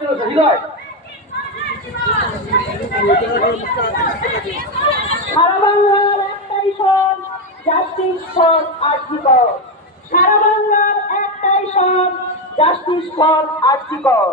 ছিল হৃদয় সারা বাংলার একটাই সব জাস্টিস ফর আর্জিকর সারা বাংলার একটাই সব justice for RG Kar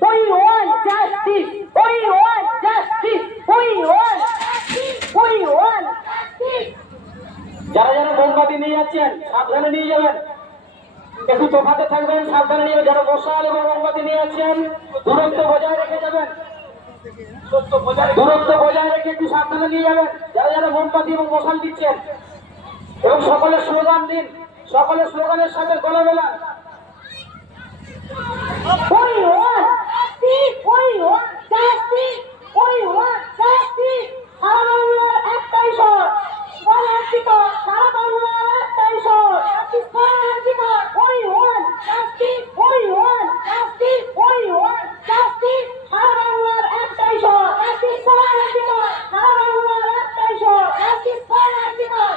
We want justice. We want justice. We want justice. We want justice. যারা যারা মোমবাতি নিয়ে যাচ্ছেন সাবধানে নিয়ে যাবেন একটু তোফাতে থাকবেন, সাবধানে নিয়ে যারা মশাল এবং মোমবাতি নিয়ে আছেন, দূরত্ব বজায় রেখে যাবেন। দূরত্ব বজায় রেখে একটু সাবধানে নিয়ে যাবেন, যারা যারা মোমবাতি এবং মশাল দিচ্ছেন। এবং সকলের স্লোগান দিন, সকলের স্লোগানের সাথে গলা মেলান We want justice. We want justice. We want justice. সারা বাংলার একটাই স্বর পরাজিকর সারা বাংলার একটাই স্বর justice পরাজিকর We want justice. We want justice. We want justice. সারা বাংলার একটাই স্বর জাস্টিস পরাজিকর সারা বাংলার একটাই স্বর জাস্টিস পরাজিকর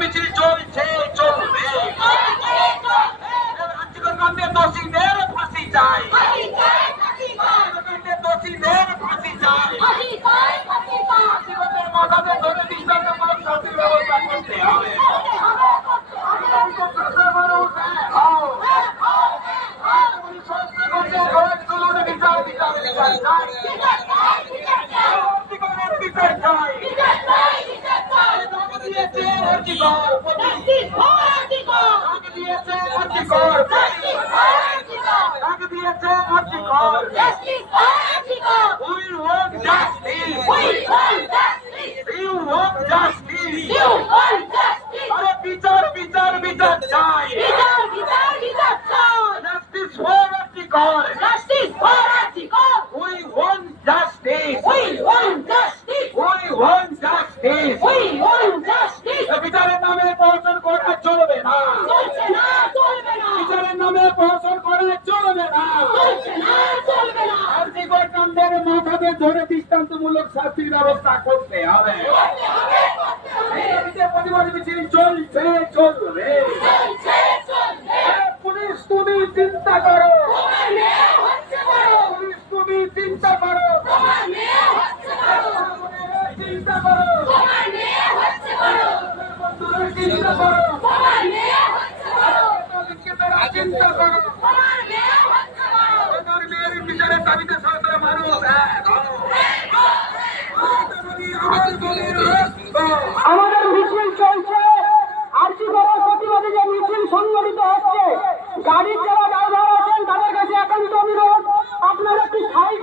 মিছিল চলছে চলবে আজকের কান্দে দোষীদের ফাঁসি চাই কান্দে দোষীদের ফাঁসি চাই আজীবনের মাথাতে ধরে দৃষ্টান্তমূলক শাস্তির ব্যবস্থা করতে হবে বিচার চাই দিয়েছে অর্জিকর আগে দিয়েছে অর্জিকর আগে দিয়েছে অর্জিকর We want justice. You want justice. আরে বিচার বিচার বিচার চাই Justice for অর্জিকর We want justice. We want justice. এ বিচারের নামে প্রহসন করা চলবে না। বিচারের নামে প্রহসন করা চলবে না। আর্থিকর কাণ্ডের মাথাতে ধরে দৃষ্টান্তমূলক শাস্তির ব্যবস্থা করতে হবে। প্রতিবাদ মিছিল চলছে চলবে। আমাদের মিছিল চলছে। আরজি করার প্রতিবাদে যে মিছিল সংগঠিত হচ্ছে, গাড়ির যারা ড্রাইভার আছেন, তাদের কাছে একান্ত অনুরোধ, আপনারা একটু সাইড